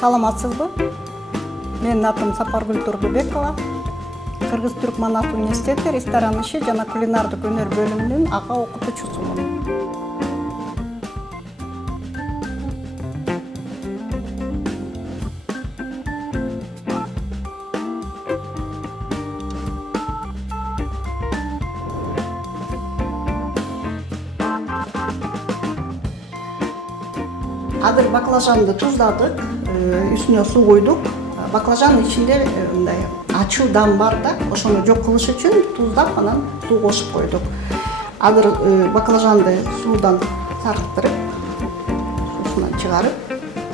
Саламатсызбы? Менин атым Сапаргүл Турдубекова. Кыргыз-Түркман Ат университети ресторан иши жана кулинардык өнөр бөлүмүнүн ага окутуучусумун. Азыр баклажанды туздадык, үстүнө суу койдук. Баклажан ичинде мындай ачуу дам бар да, ошону жок кылыш үчүн туздап, анан суу кошуп койдук. Азыр баклажанды суудан саркыттырып, суусунан чыгарып,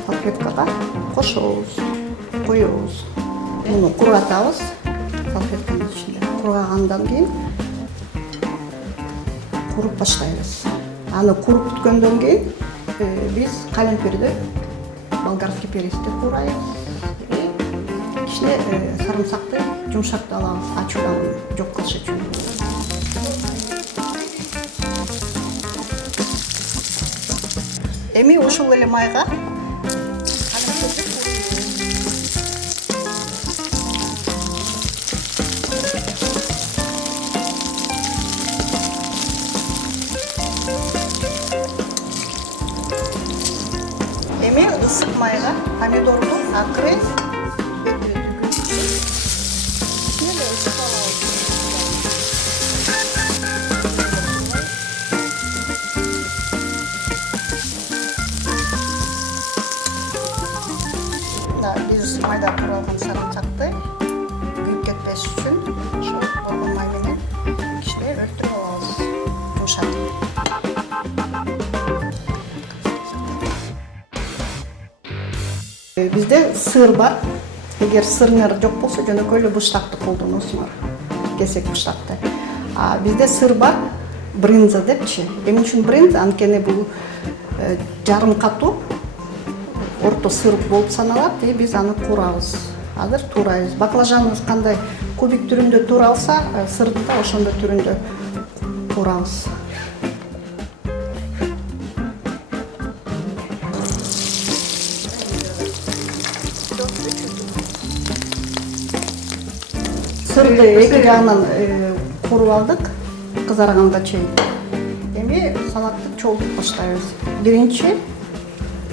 салфеткага кошобуз, коебуз. Муну кургатабыз салфетканын ичинде. Кургагандан кийин куруп баштайбыз. Аны куруп бүткөндөн кийин биз калемпирди, болгарский перецти куурайбыз. Кичине сарымсакты жумшактап алабыз, ачуудан жок кылыш үчүн. Эми ушул эле майга ысык майга помидорду акыры биз майда туралган сарымсакты күйүп кетпеш үчүн ошо болгон май менен кичине өлтүрүп алабыз, жумшатып. Бизде сыр бар. Эгер сырыңар жок болсо, жөнөкөй эле быштакты колдоносуңар. Кесек быштакты. Бизде сыр бар, брынза депчи. Эмне үчүн брынза? Анткени бул жарым катуу орто сыр болуп саналат, и биз аны куурабыз. Азыр туурайбыз. Баклажаныбыз кандай кубик түрүндө тууралса, сырды да ошондой түрүндө куурабыз. Сырды эки жагынан куруп алдык, кызарганга чейин. Эми салатты чогултуп баштайбыз. Биринчи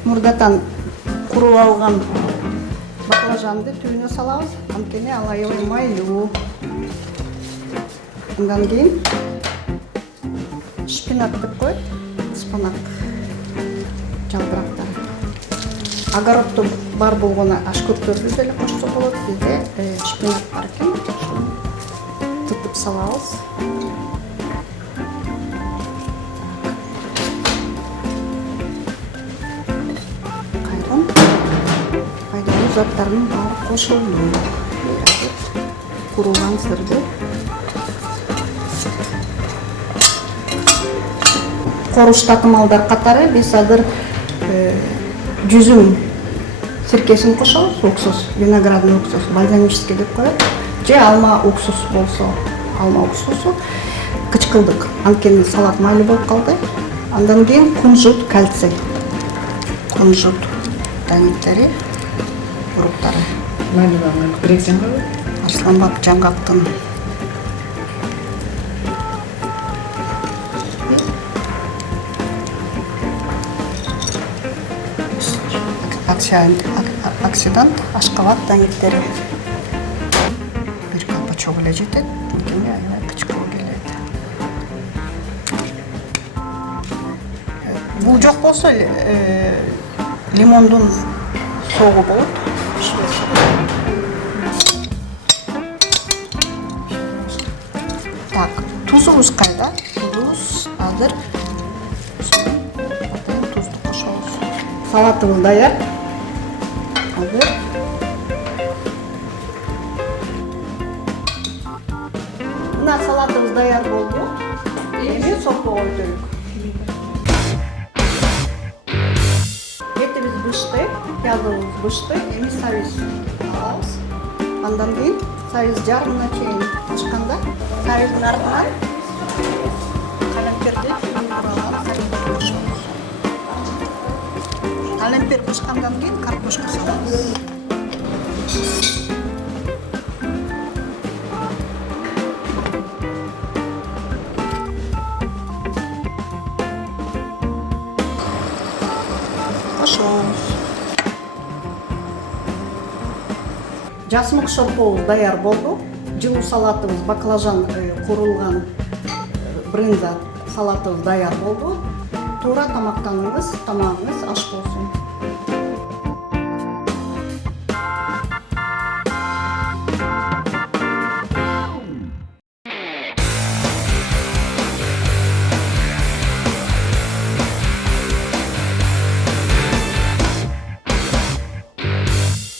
мурдатан куруп алган баклажанды түбүнө салабыз, анткени ал аябай майлуу. Андан кийин шпинат деп коет, спанак жалбырактары. Огороддо бар болгон ашкөрттөрдү деле кошсо болот. Бизде шпинат бар экен. Тытып салабыз. Кайрым пайдалуу заттардын баары кошулду. Курулган сырды коруш татымалдар катары биз азыр жүзүм сиркесин кошобуз, уксус, виноградный уксус, бальзамический деп коет. Же алма уксус болсо, алма уксусу кычкылдык. Анткени салат майлуу болуп калды. Андан кийин кунжут, кальций. Кунжут дәнектери, уруктары. Майлуу бирек жаңгабы? Арсланбап жаңгаптын. Оксидант, ашкабат дәнектери. Бир капа чогуу эле жетет, анткени аябай кычкыруу келет. Бул жок болсо лимондун согу болот. Так, тузубуз кайда? Туз азыр тузду кошобуз. Салатыбыз даяр. Мына салатыбыз даяр болду. Эми сокко коyduk. Этибиз бышты, пиязыбыз бышты. Эми сабиз алабыз. Андан кийин сабиз жарымына чейин пышканда, сабиздин артынан калемперди куралап, бир кошкандан кийин картошка салабыз. Кошобуз. Жасмык шорпобуз даяр болду. Жылуу салатыбыз, баклажан курулган брынза салатыбыз даяр болду. Туура тамактаныңыз, тамагыңыз аш болсун.